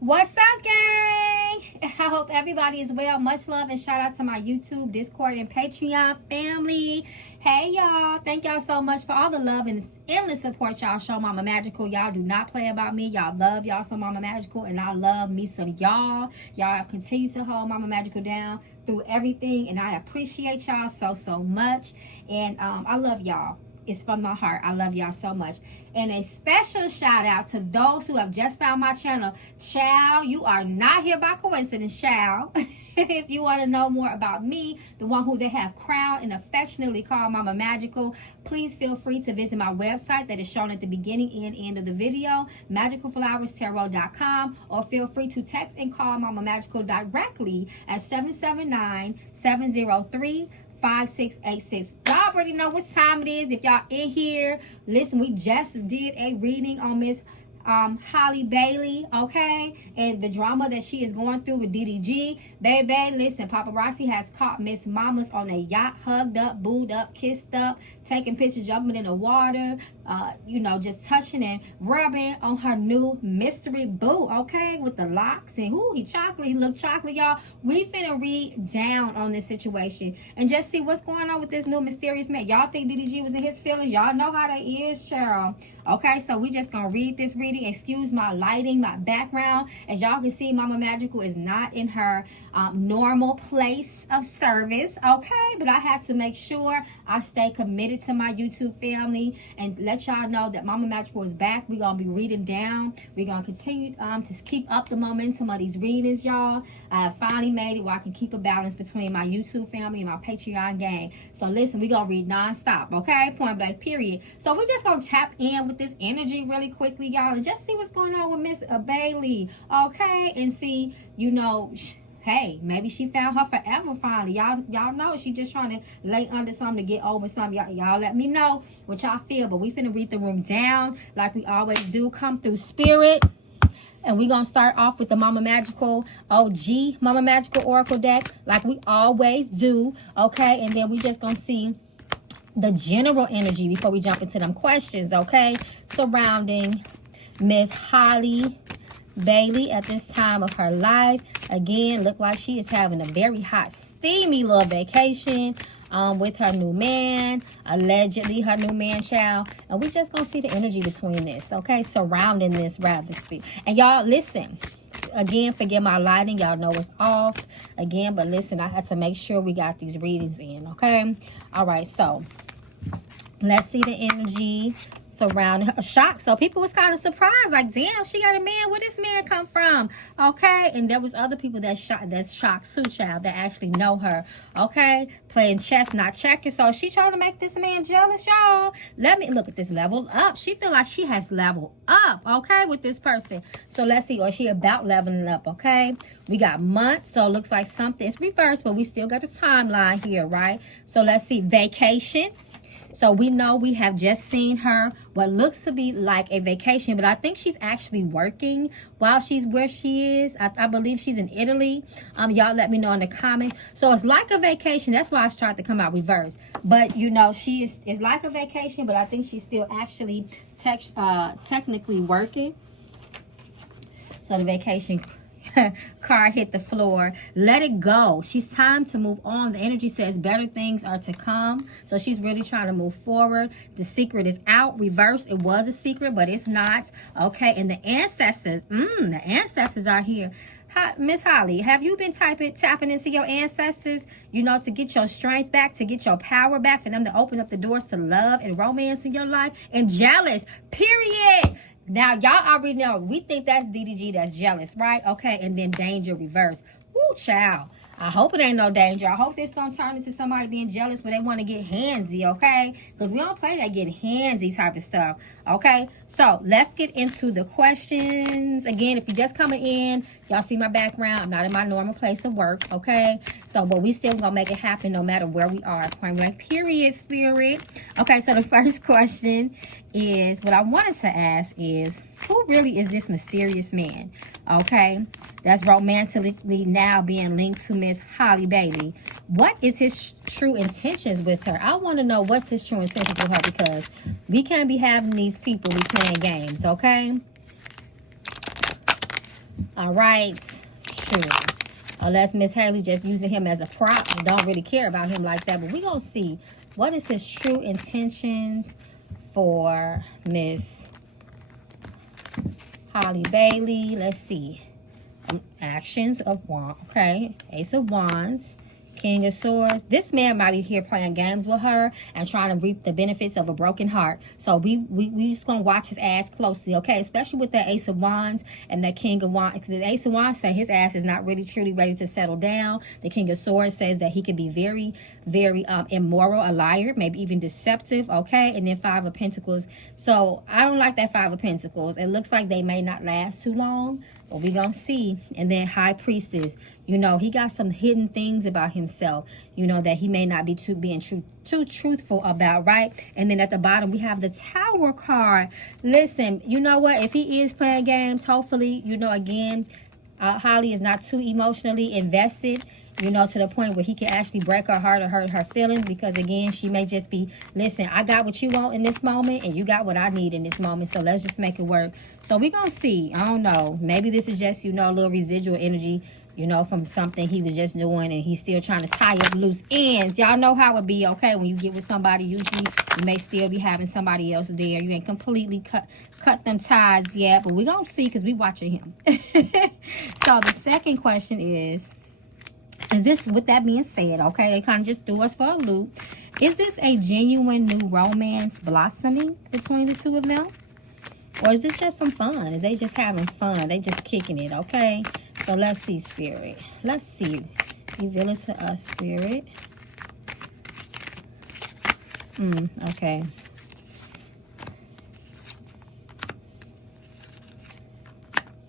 What's up, gang? I hope everybody is well. Much love and shout out to my YouTube, Discord, and Patreon family. Hey, y'all. Thank y'all so much for all the love and endless support y'all show Mama Magical. Y'all do not play about me. Y'all love y'all some Mama Magical, and I love me some y'all. Y'all have continued to hold Mama Magical down through everything, and I appreciate y'all so much. And I love y'all. It's from my heart. I love y'all so much. And a special shout out to those who have just found my channel. Child, you are not here by coincidence, child. If you want to know more about me, the one who they have crowned and affectionately called Mama Magical, please feel free to visit my website that is shown at the beginning and end of the video, magicalflowerstarot.com, or feel free to text and call Mama Magical directly at 779-703-5686. Y'all already know what time it is. If y'all in here, listen, we just did a reading on Miss Halle Bailey, okay, and the drama that she is going through with DDG. Baby, listen, paparazzi has caught Miss Mamas on a yacht, hugged up, booed up, kissed up, taking pictures, jumping in the water, just touching and rubbing on her new mystery boo, okay, with the locks. And he chocolate, he look chocolate, y'all. We finna read down on this situation and just see what's going on with this new mysterious man. Y'all think DDG was in his feelings? Y'all know how that is, child. Okay, so we just gonna read this reading. Excuse my lighting, my background. As y'all can see, Mama Magical is not in her normal place of service, okay, but I had to make sure I stay committed to my YouTube family and let y'all know that Mama Magical is back. We're gonna be reading down. We're gonna continue to keep up the momentum of these readings, y'all. I have finally made it where I can keep a balance between my YouTube family and my Patreon gang. So listen, we're gonna read non-stop, okay, point blank period. So we're just gonna tap in with this energy really quickly, y'all, and just see what's going on with Miss Bailey, okay, and see, hey, maybe she found her forever finally. Y'all know she just trying to lay under something to get over something. Y'all let me know what y'all feel. But we finna read the room down like we always do. Come through spirit. And we're going to start off with the Mama Magical OG Mama Magical Oracle deck like we always do. Okay, and then we just going to see the general energy before we jump into them questions, okay, surrounding Miss Halle Bailey at this time of her life. Again, look like she is having a very hot, steamy little vacation with her new man, allegedly her new man, child. And we just gonna see the energy between this, okay, surrounding this, rather speak. And y'all listen, again, forgive my lighting, y'all know it's off again, but listen, I had to make sure we got these readings in, okay. All right, so let's see the energy surrounding her. Shock. So people was kind of surprised, like, damn, she got a man. Where this man come from? Okay, and there was other people that's shocked too, child, that actually know her. Okay, playing chess, not checking. So she trying to make this man jealous, y'all. Let me look at this level up. She feel like she has leveled up, okay, with this person. So let's see, or she about leveling up, okay. We got months, so it looks like something is reversed, but we still got the timeline here, right? So let's see, vacation. So we know we have just seen her what looks to be like a vacation, but I think she's actually working while she's where she is. I believe she's in Italy. Y'all let me know in the comments. So it's like a vacation. That's why I tried to come out reverse. But she is like a vacation, but I think she's still actually technically working. So the vacation car hit the floor. Let it go. She's time to move on. The energy says better things are to come. So she's really trying to move forward. The secret is out. Reverse. It was a secret, but it's not. Okay. And the ancestors. The ancestors are here. Miss Halle, have you been tapping into your ancestors, to get your strength back, to get your power back, for them to open up the doors to love and romance in your life? And jealous. Period. Now, y'all already know, we think that's DDG that's jealous, right? Okay, and then danger reverse. Woo, child. I hope it ain't no danger. I hope this don't turn into somebody being jealous where they want to get handsy, okay? Because we don't play that get handsy type of stuff, okay? So, let's get into the questions. Again, if you're just coming in, y'all see my background. I'm not in my normal place of work, okay? So, but we still gonna make it happen no matter where we are. Point blank, period, spirit. Okay, so the first question is, what I wanted to ask is, who really is this mysterious man? Okay, that's romantically now being linked to Miss Halle Bailey. What is his true intentions with her? I want to know what's his true intentions with her, because we can't be having these people we playing games, okay? All right. Sure. Unless Miss Haley just using him as a prop and don't really care about him like that. But we're going to see what is his true intentions for Miss Halle Bailey. Let's see. Actions of Wands. Okay. Ace of Wands. King of Swords. This man might be here playing games with her and trying to reap the benefits of a broken heart. So we just gonna watch his ass closely, okay? Especially with that Ace of Wands and that King of Wands. The Ace of Wands say his ass is not really truly ready to settle down. The King of Swords says that he could be very, very immoral, a liar, maybe even deceptive, okay? And then Five of Pentacles. So I don't like that Five of Pentacles. It looks like they may not last too long. But we gonna see. And then High Priestess, you know, he got some hidden things about himself, you know, that he may not be too truthful about, right? And then at the bottom we have the Tower card. Listen, you know what, if he is playing games, hopefully, you know, again, Holly is not too emotionally invested, you know, to the point where he can actually break her heart or hurt her feelings, because again, she may just be, listen, I got what you want in this moment and you got what I need in this moment, so let's just make it work. So we're gonna see. I don't know, maybe this is just, you know, a little residual energy, you know, from something he was just doing, and he's still trying to tie up loose ends. Y'all know how it be, okay? When you get with somebody, usually you may still be having somebody else there. You ain't completely cut them ties yet, but we're gonna see, because we watching him. So the second question is this, with that being said, okay, they kind of just threw us for a loop. Is this a genuine new romance blossoming between the two of them? Or is this just some fun? Is they just having fun? They just kicking it, okay? So let's see, Spirit. Let's see. Reveal it to us, Spirit. Okay.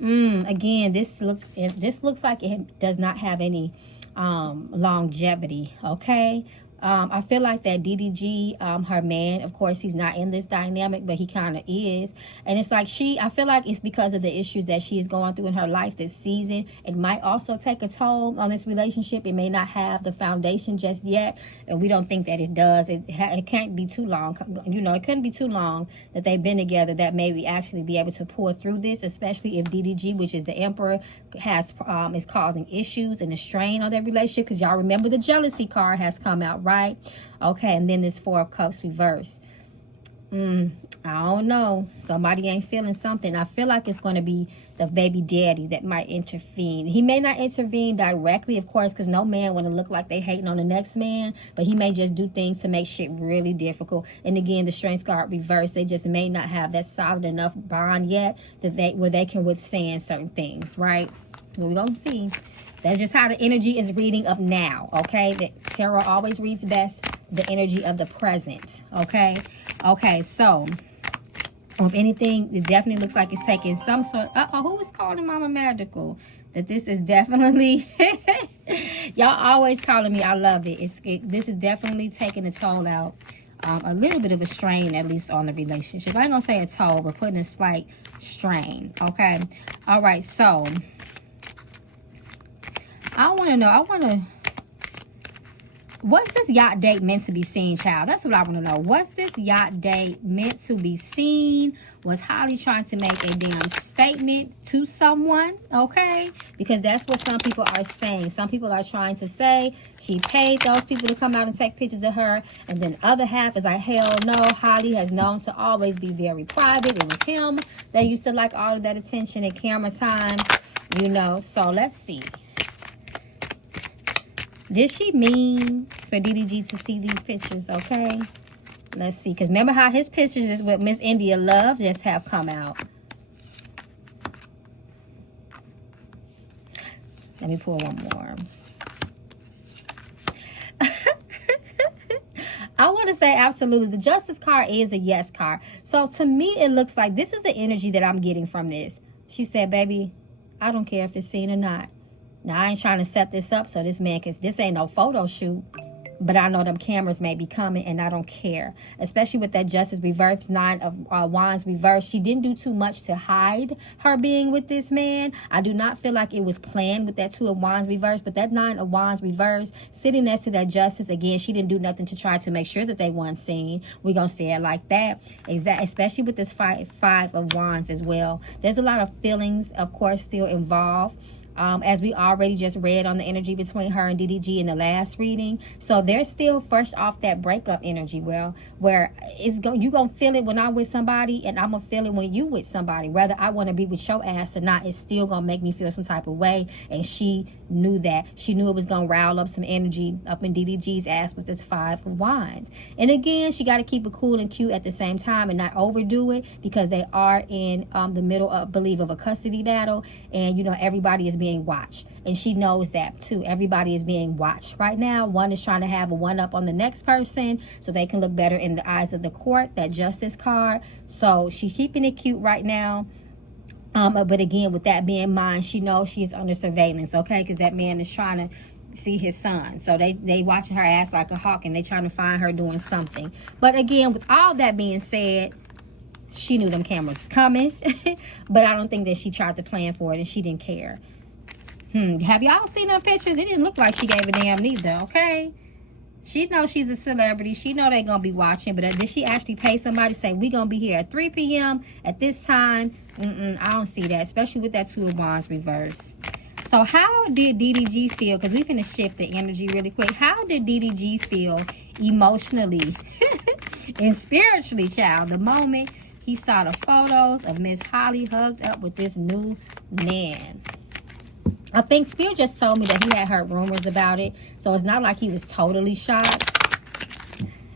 Again, this looks like it does not have any longevity, okay? I feel like that DDG, her man, of course, he's not in this dynamic, but he kind of is. And it's like I feel like it's because of the issues that she is going through in her life this season. It might also take a toll on this relationship. It may not have the foundation just yet, and we don't think that it does. It can't be too long. You know, it couldn't be too long that they've been together that maybe actually be able to pull through this, especially if DDG, which is the Emperor, is causing issues and a strain on their relationship, because y'all remember the jealousy card has come out, right? Okay, and then this Four of Cups reverse. I don't know. Somebody ain't feeling something. I feel like it's going to be the baby daddy that might intervene. He may not intervene directly, of course, because no man want to look like they hating on the next man, but he may just do things to make shit really difficult. And again, the Strength card reverse. They just may not have that solid enough bond yet where they can withstand certain things, right? Well, we're going to see. That's just how the energy is reading up now, okay? The tarot always reads best the energy of the present, okay? Okay, so if anything, it definitely looks like it's taking some sort of, who was calling Mama Magical? That this is definitely, y'all always calling me, I love it. This is definitely taking a toll out. A little bit of a strain, at least on the relationship. I ain't gonna say a toll, but putting a slight strain, okay? All right, so I want to know, what's this yacht date meant to be seen, child? That's what I want to know. What's this yacht date meant to be seen? Was Holly trying to make a damn statement to someone, okay? Because that's what some people are saying. Some people are trying to say she paid those people to come out and take pictures of her. And then the other half is like, hell no, Holly has known to always be very private. It was him that used to like all of that attention and camera time, you know. So let's see. Did she mean for DDG to see these pictures, okay? Let's see. Because remember how his pictures is what Miss India Love just have come out. Let me pull one more. I want to say absolutely. The Justice card is a yes card. So to me, it looks like this is the energy that I'm getting from this. She said, baby, I don't care if it's seen or not. Now, I ain't trying to set this up so this man, because this ain't no photo shoot. but I know them cameras may be coming and I don't care. Especially with that Justice reverse, 9 of Wands reverse. She didn't do too much to hide her being with this man. I do not feel like it was planned with that 2 of Wands reverse, but that 9 of Wands reverse sitting next to that Justice, again, she didn't do nothing to try to make sure that they weren't seen. We're going to say it like that. Especially with this 5 of Wands as well. There's a lot of feelings, of course, still involved. As we already just read on the energy between her and DDG in the last reading. So they're still fresh off that breakup energy, well, where you gonna feel it when I'm with somebody, and I'm gonna feel it when you with somebody. Whether I want to be with your ass or not, it's still gonna make me feel some type of way. And she knew that. She knew it was gonna rile up some energy up in DDG's ass with this 5 of Wands. And again, she got to keep it cool and cute at the same time and not overdo it, because they are in the middle of, believe, of a custody battle, and you know everybody is being watched, and she knows that too. Everybody is being watched right now. One is trying to have a one up on the next person so they can look better in the eyes of the court, that Justice card. So she's keeping it cute right now. But again, with that being in mind, she knows she is under surveillance, okay, because that man is trying to see his son. So they watching her ass like a hawk, and they trying to find her doing something. But again, with all that being said, she knew them cameras was coming. But I don't think that she tried to plan for it, and she didn't care. Have y'all seen her pictures? It didn't look like she gave a damn neither, okay? She knows she's a celebrity. She know they're going to be watching. But did she actually pay somebody to say, we're going to be here at 3 p.m. at this time? I don't see that, especially with that 2 of Wands reverse. So how did DDG feel? Because we're going to shift the energy really quick. How did DDG feel emotionally and spiritually, child, the moment he saw the photos of Miss Holly hugged up with this new man? I think Spirit just told me that he had heard rumors about it. So it's not like he was totally shocked.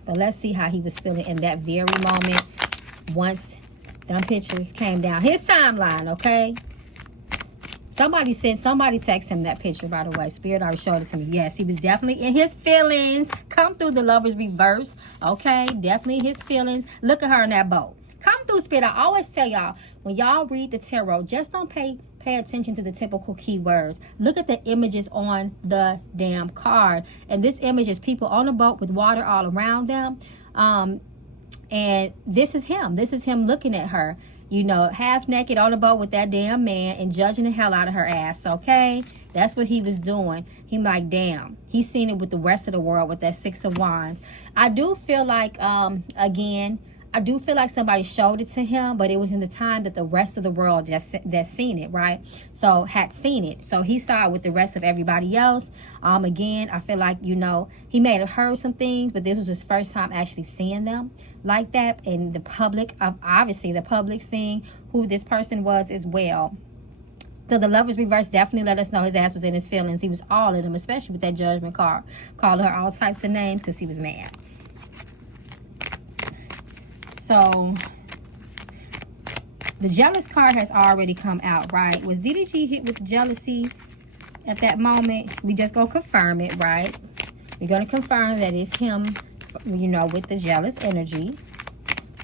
But let's see how he was feeling in that very moment once them pictures came down his timeline, okay? Somebody texted him that picture, by the way. Spirit already showed it to me. Yes, he was definitely in his feelings. Come through the Lover's reverse, okay? Definitely his feelings. Look at her in that boat. Come through, Spirit. I always tell y'all, when y'all read the tarot, just don't pay attention to the typical keywords. Look at the images on the damn card. And this image is people on a boat with water all around them. And this is him. This is him looking at her, you know, half naked on a boat with that damn man and judging the hell out of her ass, okay? That's what he was doing. He like, damn. He's seen it with the rest of the world with that 6 of Wands. I do feel like, again, I do feel like somebody showed it to him, but it was in the time that the rest of the world that seen it, right? So had seen it. So he saw it with the rest of everybody else. Again, I feel like, you know, he may have heard some things, but this was his first time actually seeing them like that. And the public, obviously the public seeing who this person was as well. So the Lover's reverse definitely let us know his ass was in his feelings. He was all in them, especially with that Judgment card. Calling her all types of names because he was mad. So, the jealous card has already come out, right? Was DDG hit with jealousy at that moment? We just gonna confirm it, right? We're gonna confirm that it's him, you know, with the jealous energy.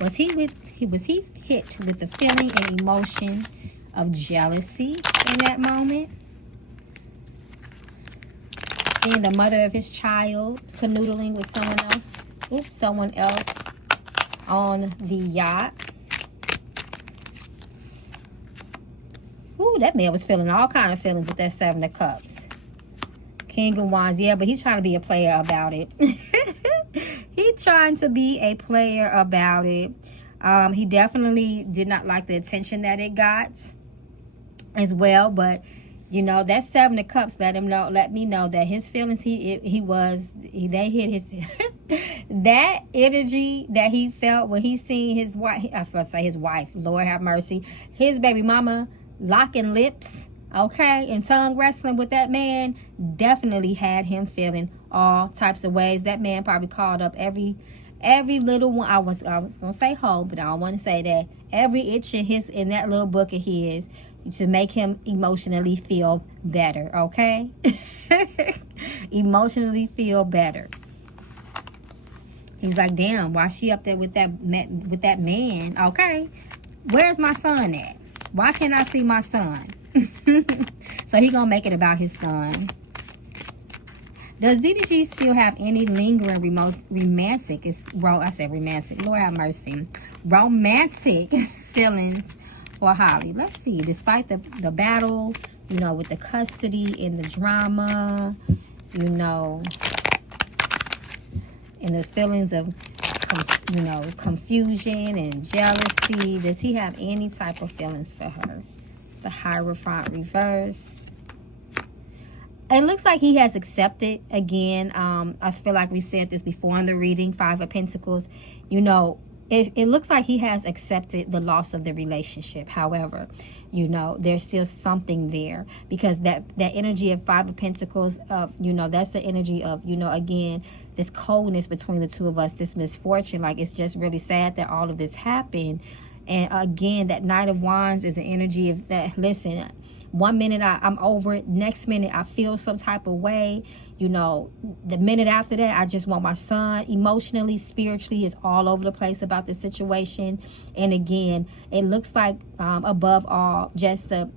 Was he hit with the feeling and emotion of jealousy in that moment? Seeing the mother of his child canoodling with someone else. Oops, someone else on the yacht. Ooh, that man was feeling all kind of feelings with that 7 of Cups. King of Wands, yeah, but he's trying to be a player about it. He's trying to be a player about it. He definitely did not like the attention that it got as well, but you know, that 7 of Cups let me know that his feelings, they hit his that energy that he felt when he seen his wife, I was about to say his wife, Lord have mercy, his baby mama locking lips, okay, and tongue wrestling with that man, definitely had him feeling all types of ways. That man probably called up every little one. I was gonna say hole, but I don't want to say that. Every itch in that little book of his, to make him emotionally feel better, okay? Emotionally feel better. He was like, damn, why she up there with that man? Okay, where's my son at? Why can't I see my son? So he gonna make it about his son. Does DDG still have any lingering romantic? I said romantic. Lord have mercy. Romantic feelings for Holly. Let's see. Despite the battle, you know, with the custody and the drama, you know, and the feelings of, you know, confusion and jealousy. Does he have any type of feelings for her? The Hierophant reverse. It looks like he has accepted again. I feel like we said this before in the reading, Five of Pentacles. You know, it looks like he has accepted the loss of the relationship. However, you know, there's still something there, because that energy of Five of Pentacles, you know, that's the energy of, you know, again, this coldness between the two of us, this misfortune. Like, it's just really sad that all of this happened. And again, that Knight of Wands is an energy of that. Listen, one minute I'm over it, next minute I feel some type of way. You know, the minute after that, I just want my son. Emotionally, spiritually, is all over the place about the situation. And again, it looks like above all, just the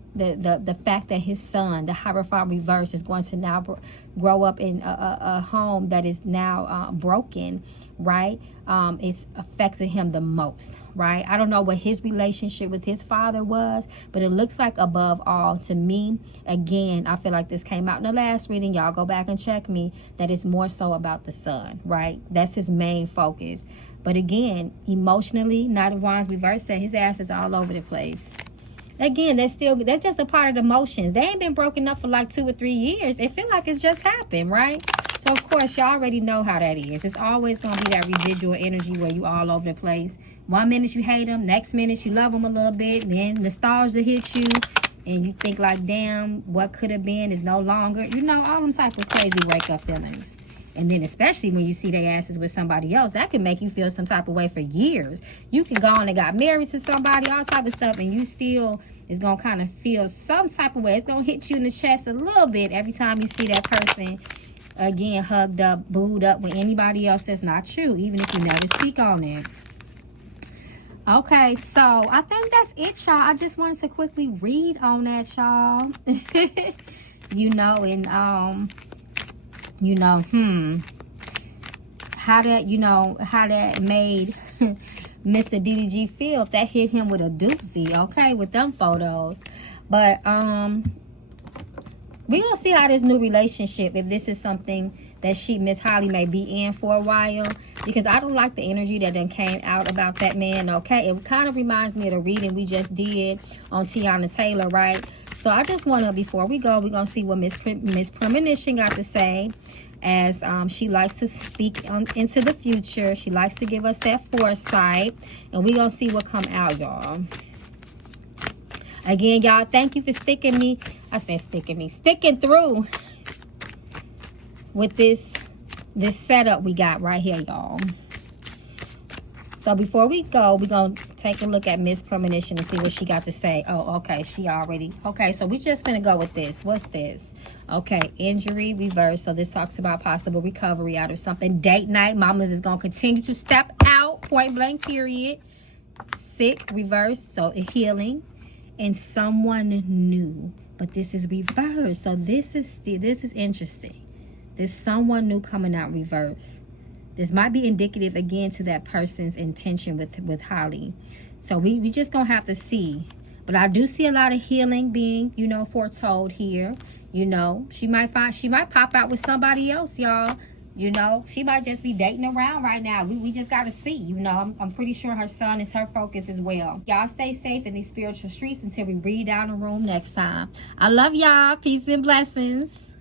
fact that his son, the Hierophant reverse, is going to now grow up in a home that is now broken, right? It's affecting him the most, right? I don't know what his relationship with his father was, but it looks like above all, to me, again, I feel like this came out in the last reading. Y'all go back and check me, that it's more so about the son, right? That's his main focus. But again, emotionally, Knight of Wands reverse, said his ass is all over the place. Again, that's just a part of the emotions. They ain't been broken up for like 2 or 3 years. It feel like it's just happened, right? So of course, y'all already know how that is. It's always gonna be that residual energy where you all over the place. One minute you hate them, next minute you love them a little bit, then nostalgia hits you, and you think like, damn, what could have been is no longer. You know, all them type of crazy wake up feelings. And then especially when you see their asses with somebody else, that can make you feel some type of way for years. You can go on and got married to somebody, all type of stuff, and you still is going to kind of feel some type of way. It's going to hit you in the chest a little bit every time you see that person, again, hugged up, booed up with anybody else that's not you, even if you never speak on it. Okay, so I think that's it, y'all. I just wanted to quickly read on that, y'all. You know, and you know, how that made Mr. DDG feel if that hit him with a doozy, okay, with them photos. But we're gonna see how this new relationship, if this is something that Miss Holly may be in for a while, because I don't like the energy that then came out about that man, okay? It kind of reminds me of the reading we just did on Tiana Taylor, right? So I just want to, before we go, we're going to see what Miss Premonition got to say, as she likes to speak into the future. She likes to give us that foresight, and we're going to see what come out, y'all. Again, y'all, thank you for sticking through with this setup we got right here, y'all. So before we go, we're going to take a look at Miss Premonition and see what she got to say. Oh, okay. She already. Okay, so we just finna go with this. What's this? Okay, injury reverse. So this talks about possible recovery out of something. Date night. Mamas is going to continue to step out. Point blank, period. Sick reverse. So healing. And someone new. But this is reverse. So this is interesting. There's someone new coming out reverse. This might be indicative, again, to that person's intention with Holly. So we just gonna have to see. But I do see a lot of healing being, you know, foretold here. You know, she might pop out with somebody else, y'all. You know, she might just be dating around right now. We just gotta see. You know, I'm pretty sure her son is her focus as well. Y'all stay safe in these spiritual streets until we read down the room next time. I love y'all. Peace and blessings.